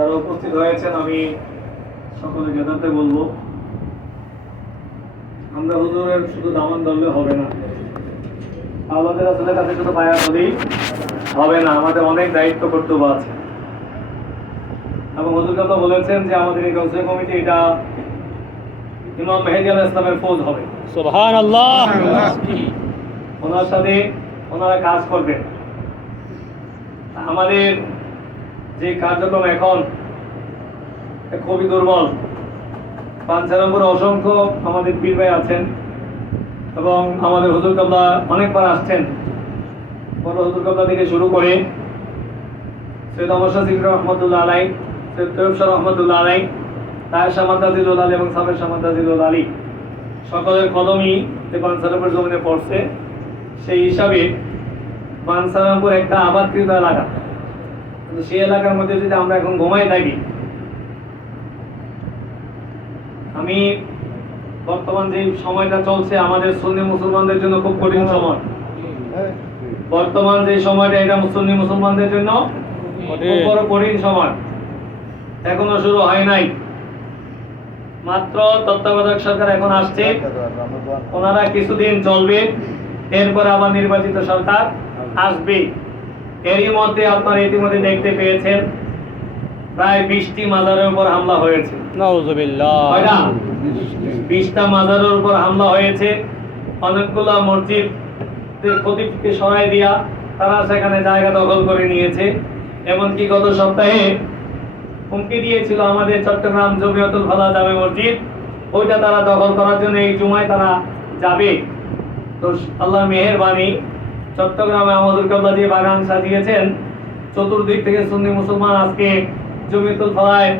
যারা উপস্থিত হয়েছেন আমি সকলকে জানাতে বলবো, আমরা হুজুরের শুধু দামান ধরলে হবে না, আমাদের আসলে কাছে শুধু বায়াত হলেই হবে না, আমাদের অনেক দায়িত্ব কর্তব্য আছে। এবং হুজুর কথা বলেছেন যে আমাদের এই কাউন্সিল কমিটি এটা ইমাম মেহেদী আলাইহিস সালামের ফৌজ হবে। সুবহানাল্লাহ। ওনার সাথে ওনারা কাজ করবেন। আমাদের যে কার্যক্রম এখন খুবই দুর্বল। পাঞ্চারামপুরে অসংখ্য আমাদের পীর ভাই আছেন এবং আমাদের হুজুর কাবলা অনেকবার আসছেন। বড় হুজুর কাবলা থেকে শুরু করে সৈয়দ আহমদ শাহ সিকদার রহমতুল্লাহ আলাই, সৈয়দ তৈয়ব শাহ রহমতুল্লাহ আলাই, তায়ের শাহ মাদ্দাজিলুল আলী এবং সাবের শাহ মাদ্দাজিলুল আলী সকলের কদমই যে পাঞ্চারামপুর জমিনে পড়ছে। সেই হিসাবে পাঞ্চারামপুর একটা আবাদকৃত এলাকা, কিন্তু সেই এলাকার মধ্যে যদি আমরা এখন ঘুমাই থাকি, আমি বর্তমান যে সময়টা চলছে আমাদের সুন্নি মুসলমানদের জন্য খুব কঠিন সময়। বর্তমান যে সময়টা এটা সুন্নি মুসলমানদের জন্য খুব বড় কঠিন সময়। এখনো শুরু হয় নাই, মাত্র তত্ত্বাবধায়ক সরকার এখন আসছে, ওনারা কিছুদিন চলবে, এরপর আবার নির্বাচিত সরকার আসবে। এরই মধ্যে আপনারা ইতিমধ্যে দেখতে পেয়েছেন প্রায় 20টি মাজারের উপর হামলা হয়েছে। নাউযুবিল্লাহ। 20টা মাজারের উপর হামলা হয়েছে। অনেকগুলো মসজিদের খতিবকে সরাই দিয়া তারা সেখানে জায়গা দখল করে নিয়েছে। এমনকি গত সপ্তাহে হুমকি দিয়েছিল আমাদের চট্টগ্রাম জমিয়তুল ফালাহ জামে মসজিদ, ওইটা তারা দখল করার জন্য এই জুমায় তারা যাবে। তো আল্লাহর মেহেরবানি, চট্টগ্রামে আমাদের কাবলা যে বাগান সাজিয়েছেন, চতুর্দিক থেকে সুন্নি মুসলমান আজকে জমিয়তুল ফালায়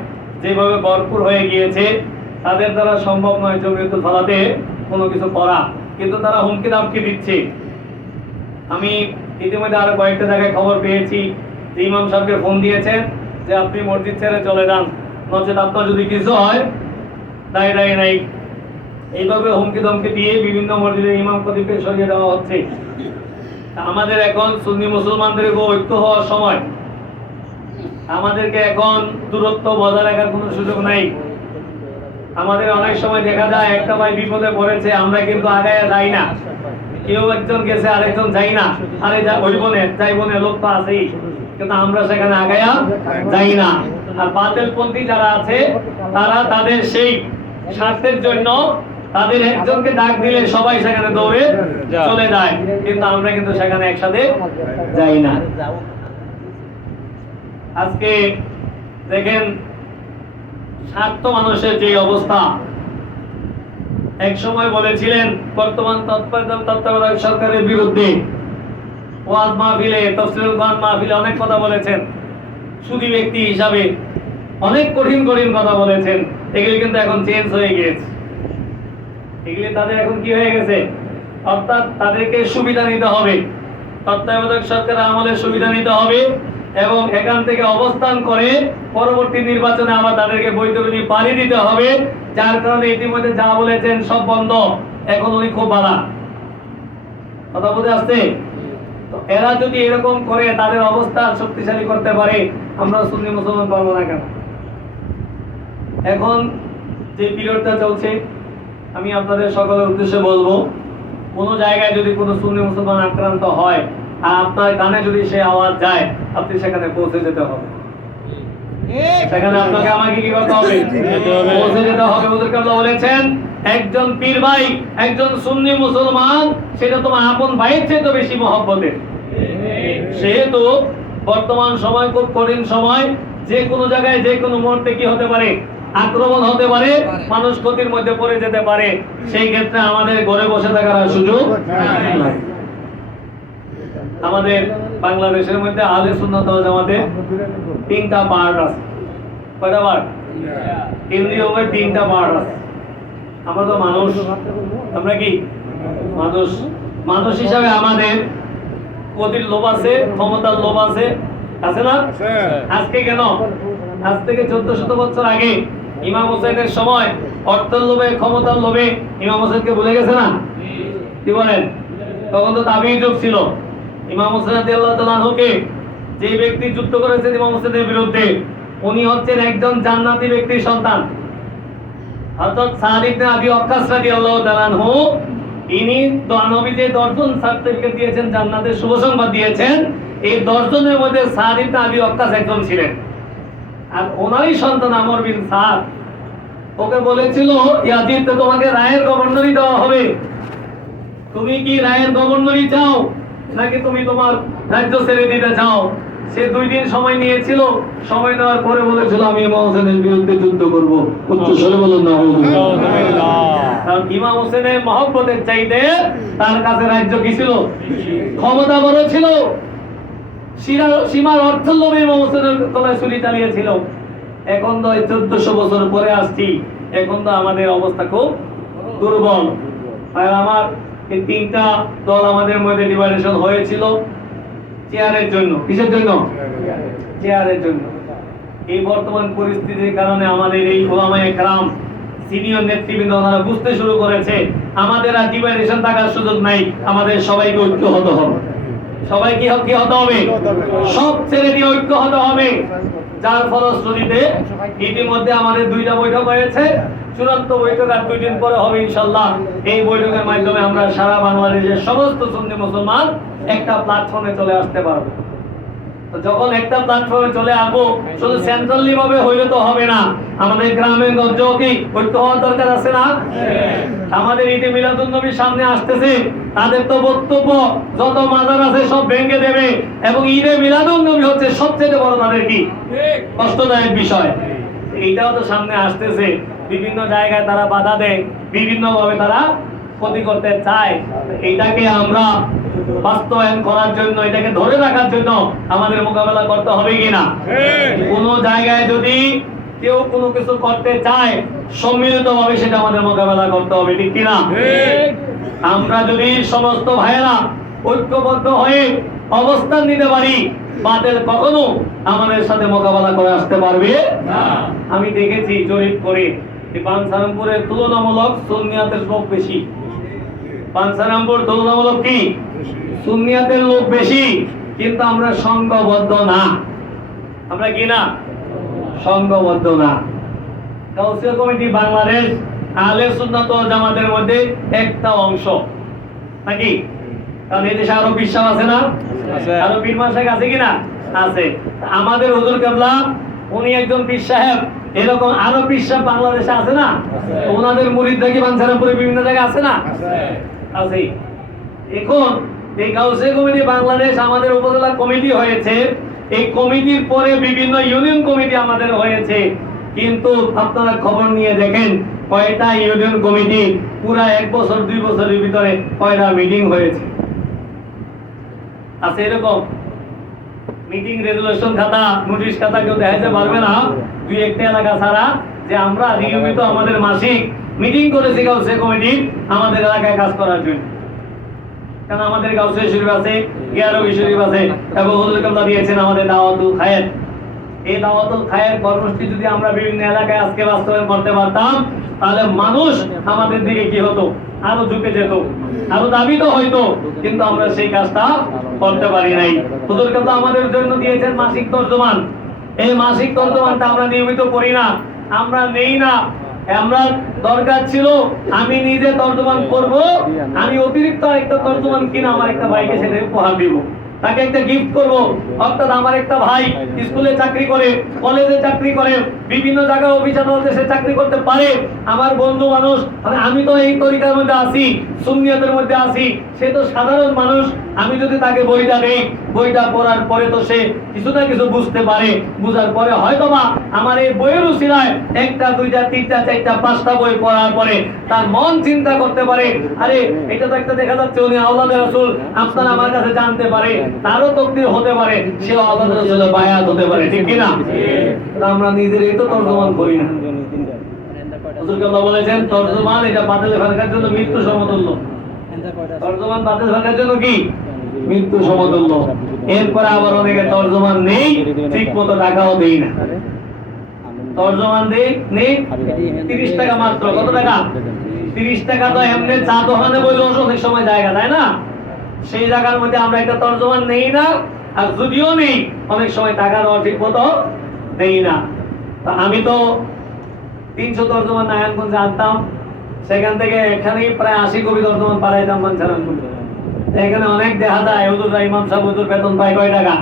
যেভাবে ভরপুর হয়ে গিয়েছে, তাদের দ্বারা সম্ভব নয় জমিয়তুল ফালাতে কোনো কিছু করা, কিন্তু তারা হুমকি দামকি দিচ্ছে। আমি ইতিমধ্যে আরো কয়েকটা জায়গায় খবর পেয়েছি যে ইমাম সাহেবকে ফোন দিয়েছেন যে আপনি মসজিদ ছেড়ে চলে যান, নচেত আপনার যদি কিছু হয় দায় নাই। এইভাবে হুমকি ধমকি দিয়ে বিভিন্ন মসজিদের ইমাম খতিবকে সরিয়ে দেওয়া হচ্ছে। আমাদের এখন সুন্নি মুসলমানদের ঐক্য হওয়ার সময়, আমাদেরকে এখন দূরত্ব বজায় রাখার কোনো সুযোগ নাই। আমাদের অনেক সময় দেখা যায় একটা ভাই বিপদে পড়েছে, আমরা কিন্তু আগায় যাই না, কেউ একজন গেছে আরেকজন যাই না, আরে ওই বোনে যাই বোনে লোক তো আছেই, কিন্তু আমরা সেখানে আগায়া যাই না। আর বাতিলপন্থী যারা আছে তারা তাদের সেই স্বার্থের জন্য তাদের একজনকে ডাক দিলে সবাই সেখানে দৌড়ে চলে যায়, কিন্তু আমরা কিন্তু সেখানে একসাথে যাই না। আজকে দেখেন স্বার্থ মানুষের যে অবস্থা, এক সময় বলেছিলেন বর্তমান তত্ত্বাবধায়ক সরকারের বিরুদ্ধে ওয়াজ মাহফিলে, তাফসীরুল কোরআন মাহফিলে অনেক কথা বলেছেন, সুদী ব্যক্তি হিসাবে অনেক কঠিন কথা বলেছেন। এগুলি কিন্তু এখন চেঞ্জ হয়ে গিয়েছে, এগুলি তাদের এখন কি হয়ে গেছে, অর্থাৎ তাদেরকে সুবিধা নিতে হবে, তত্ত্বাবধায়ক সরকারের আমলের সুবিধা নিতে হবে এবং এখান থেকে অবস্থান করে পরবর্তী নির্বাচনে আবার তাদেরকে বৈতরণী পানি দিতে হবে। যার কারণে ইতিমধ্যে যা বলেছেন সব বন্ধ, এখন উনি খুব বাধা কথা বুঝে আসছে। তো এরা যদি এরকম করে তাদের অবস্থা শক্তিশালী করতে পারে, আমরা সুন্নি মুসলমান পারবো না কেন? এখন যে পিরিয়ডটা চলছে, আমি আপনাদের সকলের উদ্দেশ্যে বলবো, কোনো জায়গায় যদি কোনো সুন্নি মুসলমান আক্রান্ত হয় আর আপনার কানে যদি সে আওয়াজ যায়, আপনি সেখানে পৌঁছে যেতে হবে। সেখানে আপনাকে আমাকে কি করতে হবে? পৌঁছে যেতে হবে। ওদেরকে আল্লাহ বলেছেন একজন পীর ভাই, একজন সুন্নি মুসলমান, সেটা তোমার আপন ভাইয়ের চেয়ে তো বেশি মহব্বতের। সেহেতু বর্তমান সময় খুব কঠিন সময়, যে কোনো জায়গায় যে কোনো মুহূর্তে কি হতে পারে, আক্রমণ হতে পারে, মানুষ ক্ষতির মধ্যে পড়ে যেতে পারে। সেই ক্ষেত্রে আমাদের ঘরে বসে থাকার সুযোগ নাই। আমাদের বাংলাদেশের মধ্যে আহলে সুন্নাত ওয়াল জামাতে 3টা পার্ট আছে। কয়টা পার্ট? কেন্দ্রীয় 3টা পার্ট আছে। আমরা তো মানুষ, আমরা কি মানুষ? মানুষ হিসাবে আমাদের গতির লোভ আছে, ক্ষমতার লোভ আছে, আছে না? আজকে কেন? আজ থেকে 1400 বছর আগে ইমাম হোসেনের সময় অর্থের লোভে, ক্ষমতার লোভে ইমাম হোসেনকে ভুলে গেছে না? কি বলেন? তখন তো তাবিঈ যুগ ছিল। ইমাম হোসেন রাদিয়াল্লাহু তাআলা আনহুকে যে ব্যক্তি যুদ্ধ করেছেন ইমাম হোসেনের বিরুদ্ধে, উনি হচ্ছেন একজন জান্নাতি ব্যক্তির সন্তান। হযরত সাদ ইবনে আবি ওয়াক্কাস রাদিয়াল্লাহু তাআলা আনহু, ইনি নবী যে 10 জন সার্টিফিকেট দিয়েছেন, জান্নাতের শুভ সংবাদ দিয়েছেন, এই 10 জনের মধ্যে সাদ ইবনে আবি ওয়াক্কাস একজন ছিলেন। আর ওনারই সন্তান আমর বিন সাদ ওকে বলেছিল, ইয়াজিদ, তোমাকে রায়ের গভর্নরি দেওয়া হবে, তুমি কি রায়ের গভর্নরি চাও নাকি তুমি তোমার রাজ্য ছেড়ে দিতে চাও? সে 2 দিন সময় নিয়েছিল, সময় নেওয়ার পরে বলেছিল, আমি ইমাম হোসেনের বিরুদ্ধে যুদ্ধ করব। উচ্চ স্বরে বলুন না। কারণ ইমাম হোসেনের মহব্বতের চাইতে তার কাছে রাজ্য কি ছিল? ক্ষমতা বড় ছিল। সীমার অর্থ লোভে ইমাম হোসেনের গলায় ছুরি চালিয়েছিল। এখন তো 1400 বছর পরে আসছি, এখন তো আমাদের অবস্থা খুব দুর্বল। আর আমার এই 3টা দল আমাদের মধ্যে ডিভাইডেশন হয়েছিল চেয়ারের জন্য। কিসের জন্য? চেয়ারের জন্য। এই বর্তমান পরিস্থিতির কারণে আমাদের এই ওলামায়ে কেরাম, সিনিয়র নেতৃবৃন্দ, ওনারা বুঝতে শুরু করেছে আমাদের আর ডিভাইডেশন থাকার সুযোগ নাই, আমাদের সবাইকে ঐক্য হতে হবে। সবাই কি হতে হবে? সব ছেড়ে দিয়ে ঐক্য হতে হবে। যার ফলশ্রুতিতে ইতিমধ্যে আমাদের 2টা বৈঠক হয়েছে, চূড়ান্ত বৈঠক আর 2 দিন পরে হবে ইনশাআল্লাহ। এই বৈঠকের মাধ্যমে আমরা সারা বাংলাদেশের সমস্ত সুন্নি মুসলমান একটা প্ল্যাটফর্মে চলে আসতে পারবো। তো যখন একটা প্ল্যাটফর্মে চলে আসবো, শুধু সেন্ট্রালি ভাবে হইলে তো হবে না, আমাদের গ্রামে গঞ্জেও কি ঐক্য হওয়ার দরকার আছে না? আমাদের ঈদে মিলাদুন নবী সামনে আসতেছে, তাদের তো বক্তব্য যত মাজার আছে সব ভেঙে দেবে, এবং ঈদে মিলাদুন নবী হচ্ছে সবচেয়ে বড় তাদের কি কষ্টদায়ক বিষয়। এইটাও তো সামনে আসতেছে, বিভিন্ন জায়গায় তারা বাধা দেয়, বিভিন্ন ভাবে তারা ক্ষতি করতে চায়। এইটাকে আমরা বাস্তবায়ন করার জন্য, এটাকে ধরে রাখার জন্য আমাদের মোকাবেলা করতে হবে কিনা? কোন জায়গায় যদি কেউ কোনো কিছু করতে চায়, সম্মিলিতভাবে সেটা আমাদের মোকাবেলা করতে হবে, ঠিক কিনা? আমরা যদি সমস্ত ভাইয়েরা ঐক্যবদ্ধ হয়ে অবস্থান নিতে পারি, বাতিল কখনো আমাদের সাথে মোকাবেলা করে আসতে পারবে না। আমি দেখেছি জরিপ করে, পানসারামপুরের তুলনামূলক সুন্নিয়াতের লোক বেশি। পানসারামপুর তুলনামূলক কি সুন্নিয়াতের লোক বেশি, কিন্তু আমরা সংঘবদ্ধ না। আমরা কি না? সংঘবদ্ধ না। কাউন্সিল কমিটি বাংলাদেশ আহলে সুন্নাত ওয়াল জামাতের মধ্যে একটা অংশ নাকি? কারণ এই দেশে আরো বিশ্বাস আছে না? আরো পীর মাশায়েখ আছে কিনা? আছে। আমাদের হুজুর কেবলা উনি একজন পীর সাহেব, এরকম আরো পীর সাহেব বাংলাদেশে আছে না? ওনাদের মুরিদরা কি বাঞ্ছারামপুরে বিভিন্ন জায়গায় আছে না? আছে। এখন এই কাউন্সিল কমিটি বাংলাদেশ আমাদের উপজেলা কমিটি হয়েছে, এই কমিটির পরে বিভিন্ন ইউনিয়ন কমিটি আমাদের হয়েছে, কিন্তু আপনারা খবর নিয়ে দেখেন কয়টা ইউনিয়ন কমিটি পুরা 1 বছর 2 বছরের ভিতরে কয়টা মিটিং হয়েছে? আছে এরকম? মিটিং রেজুলেশন খাতা, নোটিশ খাতা কেউ দেখাইতে পারবে না 2-1টা এলাকা ছাড়া, যে আমরা নিয়মিত আমাদের মাসিক মিটিং করেছি কাউন্সিল কমিটি আমাদের এলাকায় কাজ করার জন্য। কারণ আমাদের কাউন্সিল শরীফ আছে, ইয়ারবি শরীফ আছে, এবং হুজুর কেবলা দিয়েছেন আমাদের দাওয়াতুল খায়ের। এই দাওয়াতুল খায়ের কর্মসূচি যদি আমরা বিভিন্ন এলাকায় আজকে বাস্তবায়ন করতে পারতাম, তাহলে মানুষ আমাদের দিকে কি হতো? আরো ঝুঁকে যেত, আরো দাবিত হইতো, কিন্তু আমরা সেই কাজটা করতে পারি নাই। হুজুর কেবলা আমাদের জন্য দিয়েছেন মাসিক তর্জমান। এই মাসিক তর্জমানটা আমরা নিয়মিত করি না, আমরা নেই না। আমরা দরকার ছিল আমি নিজে তর্জমান করব, আমি অতিরিক্ত একটা তর্জমান কিনা আমার একটা ভাইকে সেটা উপহার দিব, তাকে একটা গিফট করব। অর্থাৎ আমার একটা ভাই স্কুলে চাকরি করে, কলেজে চাকরি করে, বিভিন্ন জায়গায় অফিস আদালতে সে চাকরি করতে পারে, আমার বন্ধু মানুষ, মানে আমি তো এই তরিকার মধ্যে আছি, সুন্নিয়তের মধ্যে আছি, সে তো সাধারণ মানুষ। আমি যদি তাকে বইটা দেই, বইটা পড়ার পরে তো সে কিছু না কিছু বুঝতে পারে, বুঝার পরে হয়তোবা আমার এই বইয়ের উসিলায় 1টা 2টা 3টা 4টা 5টা বই পড়ার পরে তার মন চিন্তা করতে পারে, আরে এটা তো একটা দেখা যাচ্ছে উনি আওলাদের রাসূল, আপনারা আমার কাছে জানতে পারে, তারও তকদির হতে পারে, সেও আওলাদের রাসূলের বায়াত হতে পারে, ঠিক কি না? আমরা নিজেরাই তো তর্জমান করি না। হুজুর কেবলা বলেছেন তর্জমান এটা বাতিল ভাঙার জন্য মৃত্যু সমতুল্য। তর্জমান বাতিল ভাঙার জন্য কি? মৃত্যু সমতুল্য। এরপরে আবার অনেকে তর্জমান নেই, ঠিক মতো টাকাও দেই না। তর্জমান নেই 30 টাকা মাত্র। কত টাকা? 30 টাকা। তো এমনি চা দোকানে বইলে অনেক সময় জায়গা তাই না, সেই জায়গার মধ্যে আমরা একটা তর্জমান নেই না। আর যদিও নেই, অনেক সময় টাকা দেওয়া ঠিক মতো দেই না। তা আমি তো 300 তর্জমান নারায়ণগঞ্জে আনতাম, সেখান থেকে এখানেই প্রায় 80 কপি তর্জমান পাঠাইতাম বাঞ্ছারায়ণগঞ্জে। এখানে অনেক দেখা যায় হুজুর ইমাম সাহেব হুজুর বেতন পায় কয় টাকা,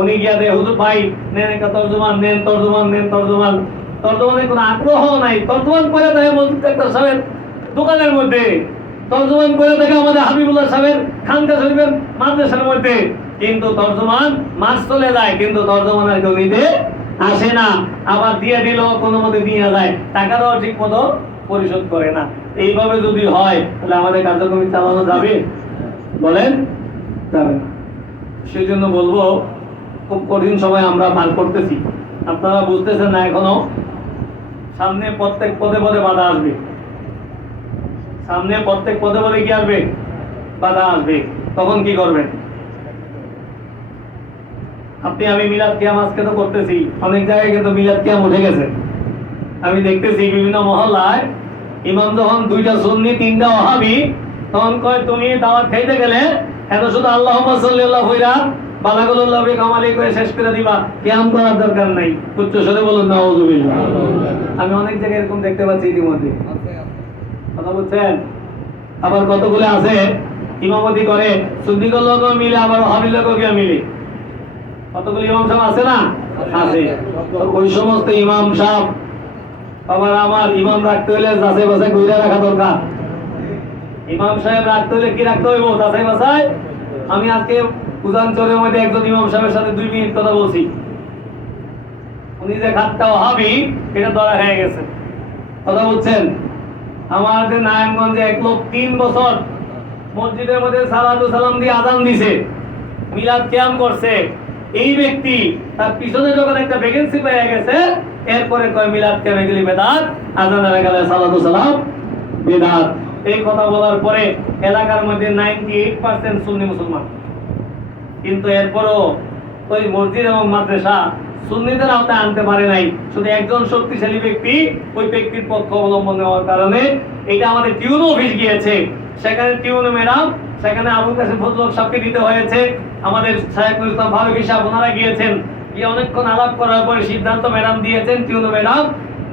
উনি গিয়া দেয় হুজুর ভাই নেন একটা তর্জমান, নেন তর্জমান, নেন তর্জমান। তর্জমানের কোনো আগ্রহ নাই, তর্জমান করে দেয় মসজিদ ডাক্তার সাহেবের দোকানের মধ্যে, তর্জমান করে দেখে আমাদের হাবিবুল্লাহ সাহেবের খানকা শরীফের মাদ্রাসার মধ্যে, কিন্তু তর্জমান মাস চলে যায়, কিন্তু তর্জমান আর কেউ নিতে আসে না। আবার দিয়ে দিল কোনো মতে দিয়ে যায়, টাকাটাও ঠিক মতো পরিশোধ করে না। এইভাবে যদি হয় তাহলে আমাদের কার্যক্রম চালানো যাবে? বলেন যাবে না। সেই জন্য বলবো খুব কঠিন সময় আমরা পার করতেছি, আপনারা বুঝতেছেন না এখনো। সামনে প্রত্যেক পদে পদে বাধা আসবে, সামনে প্রত্যেক পদে পদে কি আসবে? বাধা আসবে। তখন কি করবেন? আমি মিলাদ কিয়াম আজকে তো করতেছি, অনেক জায়গায় কিন্তু মিলাদ কিয়াম উঠে গেছে। আমি দেখতেছি বিভিন্ন মহল্লায় ইমাম যখন 2টা সুন্নি 3টা ওয়াহাবি, তখন কয় তুমি দাওয়াত খাইতে গেলে এত শুধু আল্লাহুম্মা সাল্লাল্লাহু কইরা বালাগুল্লাহ বি কামালি করে শেষ করে দিবা, কিয়াম করার দরকার নাই। উচ্চ স্বরে বলুন নাউযুবিল্লাহ। আমি অনেক জায়গায় এরকম দেখতে পাচ্ছি ইতিমধ্যে, কথা বলছেন। আবার কতগুলো আছে ইমামতি করে সুন্নিগুলো লোক মিলে, আবার ওয়াহাবি লোক মিলে, কতগুলো ইমাম সাহেব আছে না? আছে। ওই সমস্ত ইমাম সাহেব আবার আমার ইমাম রাখতে হলে যাচাই বাছাই করে রাখা দরকার। ইমাম সাহেব রাখতে হলে কি রাখতে হইব? যাচাই বাছাই। আমি আজকে উজানচরের মধ্যে একজন ইমাম সাহেবের সাথে 2 মিনিট কথা বলছি, উনি যে খাতটা ওয়াহাবি এটা ধরা হয়ে গেছে, কথা বলছেন। আমাদের নারায়ণগঞ্জে 1 লোক 3 বছর মসজিদের মধ্যে সালাতু সালাম দিয়ে আযান দিছে, মিলাদ কিয়াম করছে। এই ব্যক্তি তার পিছনে যখন একটা ভ্যাকেন্সি পেয়ে গেছে, এরপরে কয় মিলাদ কিয়ামে গেলে বেদাত, আযানের গেলে সালাতু সালাম বেদাত। এই কথা বলার পরে এলাকার মধ্যে 98% সুন্নি মুসলমান, কিন্তু এরপরও ওই মসজিদ এবং মাদ্রাসা সুন্নিদের আওতায় আনতে পারে নাই। শুধু একজন শক্তিশালী ব্যক্তি, ওই ব্যক্তির পক্ষ অবলম্বন নেওয়ার কারণে এটা আমাদের টিউন অফিস গিয়েছে, সেখানে টিউন ম্যাডাম, সেখানে আবুল কাসেম ফজলুল সাহেবকে দিতে হয়েছে, আমাদের শাইখুল ইসলাম ফারুকী সাহেব ওনারা গিয়েছেন, গিয়ে অনেকক্ষণ আলাপ করার পরে সিদ্ধান্ত ম্যাডাম দিয়েছেন, টিউন ম্যাডাম,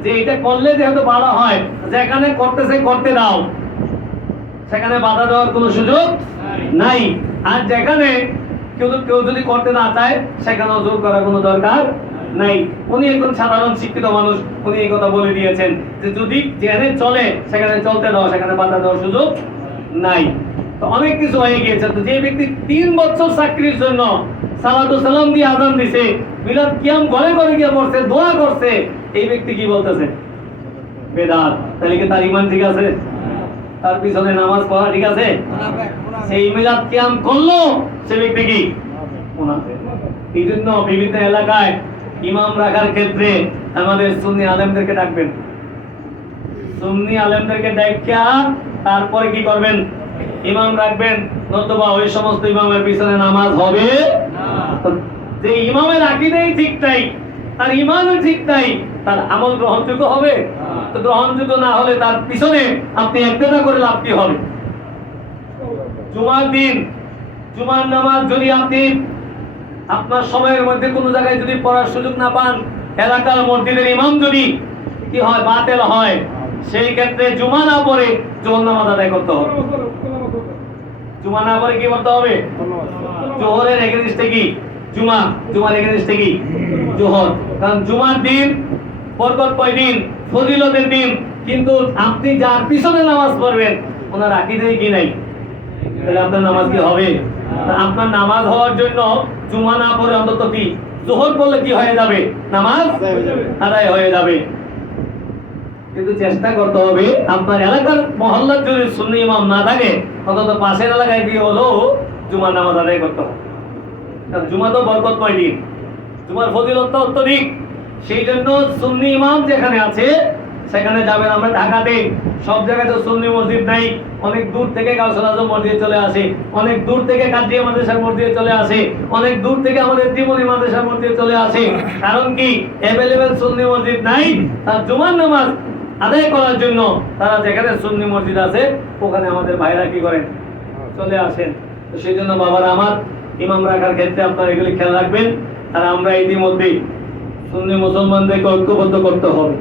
যে এটা করলে যেহেতু ভালো হয়, যেখানে করতেছে করতে দাও, সেখানে বাধা দেওয়ার কোনো সুযোগ নাই। আর যেখানে কেউ যদি করতে না চায় সেখানেও জোর করার কোনো দরকার নাই। উনি একজন সাধারণ শিক্ষিত মানুষ, উনি এই কথা বলে দিয়েছেন যে যদি যেখানে চলে সেখানে চলতে দাও, সেখানে বাধা দেওয়ার সুযোগ নাই। তো অনেক কিছু হয়ে গিয়েছে। তো যে ব্যক্তি 3 বছর চাকরির জন্য সালাতু সালাম দিয়ে আযান দিছে, মিলাদ কিয়াম ঘরে ঘরে গিয়ে করছে, দোয়া করছে, এই ব্যক্তি কি বলতেছে? বেদাত। তাহলে কি তার ঈমান ঠিক আছে? তার পিছনে নামাজ পড়া ঠিক আছে? সেই মিলাদ কিয়াম করলো সে ব্যক্তি কি মুনাফিক। এই জন্য বিভিন্ন এলাকায় ইমাম রাখার ক্ষেত্রে আমাদের সুন্নি আলেমদেরকে ডাকবেন, সুন্নি আলেমদেরকে ডাকিয়া তারপরে কি করবেন? ইমাম রাখবেন, নতুবা ওই সমস্ত ইমামের পিছনে নামাজ হবে না। যে ইমামের আকীদাই ঠিক নাই, তার ঈমানও ঠিক নাই, তার আমল গ্রহণযোগ্য হবে? তো গ্রহণযোগ্য না হলে তার পিছনে আপনি ইক্তেদা করে লাভ কি হবে? জুমার দিন জুমার নামাজ যদি আপনি আপনার সময়ের মধ্যে কোনো জায়গায় যদি পড়ার সুযোগ না পান, এলাকার মসজিদের ইমাম যদি কি হয় বাতিল হয়, সেই ক্ষেত্রে জুমা না পড়ে জোহর নামাজ আদায় করতে হবে। জুমা না পড়ে কি করতে হবে? জোহরের এগেইনস্টে কি জুমা, জুমার এগেইনস্টে কি জোহর। কারণ জুমার দিন বরকতময় দিন, ফজিলতের দিন, কিন্তু আপনি যার পিছনে নামাজ পড়বেন ওনার আকীদাই কি নাই, তাহলে আপনার নামাজ কি হবে? আপনার নামাজ হওয়ার জন্য জুমা না পড়ে অন্তত কি জোহর পড়লে কি হয়ে যাবে? নামাজ আদায় হয়ে যাবে। কিন্তু চেষ্টা করতে হবে আপনার এলাকার মহল্লার যদি সুন্নি ইমাম না থাকে, অন্তত পাশের এলাকায় গিয়ে হলেও জুমার নামাজ আদায় করতে হবে। কারণ জুমা তো বরকতময় দিন, জুমার ফজিলত তো অত্যধিক। সেই জন্য সুন্নি ইমাম যেখানে আছে সেখানে যাবেন। আমরা ঢাকাতে সব জায়গায় তো সুন্নি মসজিদ নাই, অনেক দূর থেকে গাউসুল আজম মসজিদে চলে আসে, অনেক দূর থেকে কাদরিয়া মাদ্রাসার মসজিদে চলে আসে, অনেক দূর থেকে আমাদের ত্রিমণি মাদ্রাসার মসজিদে চলে আসে। কারণ কি? অ্যাভেলেবেল সুন্নি মসজিদ নাই, তার জুমার নামাজ আদায় করার জন্য তারা যেখানে সুন্নি মসজিদ আছে ওখানে আমাদের ভাইরা কি করেন? চলে আসেন। তো সেই জন্য বাবারা আমার, ইমাম রাখার ক্ষেত্রে আপনারা এগুলি খেয়াল রাখবেন। আর আমরা ইতিমধ্যেই সুন্নি মুসলমানদেরকে ঐক্যবদ্ধ করতে হবে।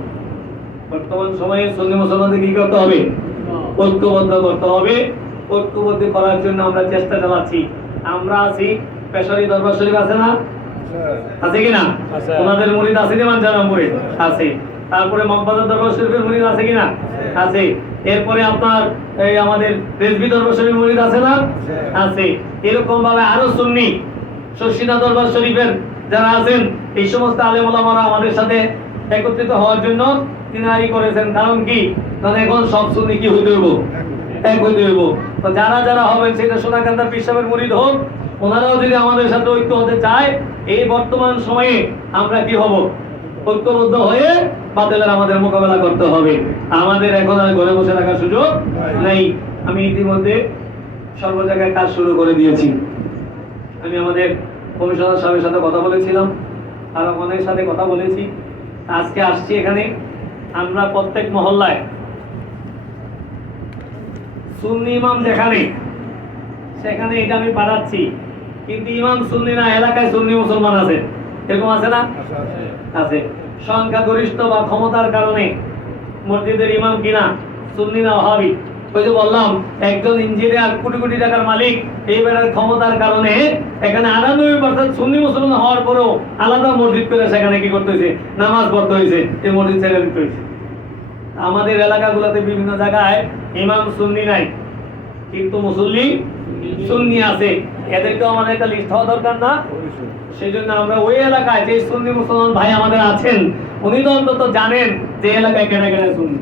বর্তমান সময়ে সুন্নি মুসলমানদের কি করতে হবে? ঐক্যবদ্ধ করতে হবে। ঐক্যবদ্ধ করার জন্য আমরা চেষ্টা চালাচ্ছি। আমরা আছি, পেশারি দরবার শরীফ আছে না? আছে কিনা? আছে। ওনাদের মুরিদ আছে না? মানজারা মুরিদ আছে। তারপরে মগবাজার দরবার শরীফের মুরিদ আছে কিনা? আছে। এরপরে আপনার এই আমাদের রেজবি দরবার শরীফের মুরিদ আছে না? আছে। এরকম ভাবে আরো সুন্নি শর্ষিনা দরবার শরীফের যারা আছেন, এই সমস্ত আলেম ওলামারা আমাদের সাথে একত্রিত হওয়ার জন্য তিনারি করেছেন। কারণ কি? কারণ এখন সব সুন্নি কি হইতে হইব? এক হইতে হইব। তো যারা যারা হবেন, সেটা সোনাকান্দার পীর সাহেবের মুরিদ হোক, ওনারাও যদি আমাদের সাথে ঐক্য হতে চায়, এই বর্তমান সময়ে আমরা কি হব? ঐক্যবদ্ধ হয়ে বাতিলের আমাদের মোকাবেলা করতে হবে। আমাদের এখন আর ঘরে বসে থাকার সুযোগ নেই। আমি ইতিমধ্যে সর্ব জায়গায় কাজ শুরু করে দিয়েছি। আমি আমাদের কমিশনার সাহেবের সাথে কথা বলেছিলাম, আর আমাদের সাথে কথা বলেছি। আজকে আসছি এখানে। আমরা প্রত্যেক মহল্লায় সুন্নি ইমাম যেখানে, সেখানে এটা আমি পাঠাচ্ছি। কিন্তু ইমাম সুন্নি না, এলাকায় সুন্নি মুসলমান আছে, এরকম আছে না? আছে। সংখ্যাগরিষ্ঠ বা ক্ষমতার কারণে মসজিদের ইমাম কিনা সুন্নি না ওয়াহাবি। ওই যে বললাম, একজন ইঞ্জিনিয়ার কোটি কোটি টাকার মালিক, এইবারের ক্ষমতার কারণে এখানে 98% সুন্নি মুসলমান হওয়ার পরেও আলাদা মসজিদ করে সেখানে কি করতে হয়েছে? নামাজ পড়তে হয়েছে, এই মসজিদ ছেড়ে দিতে হয়েছে। আমাদের এলাকাগুলোতে বিভিন্ন জায়গায় ইমাম সুন্নি নাই, কিন্তু মুসল্লি সুন্নি আছে। এদেরকেও আমাদের একটা লিস্ট হওয়া দরকার না? সেই জন্য আমরা ওই এলাকায় যে সুন্নি মুসলমান ভাই আমাদের আছেন, উনি তো অন্তত জানেন যে এলাকায় কেনা কেনা সুন্নি।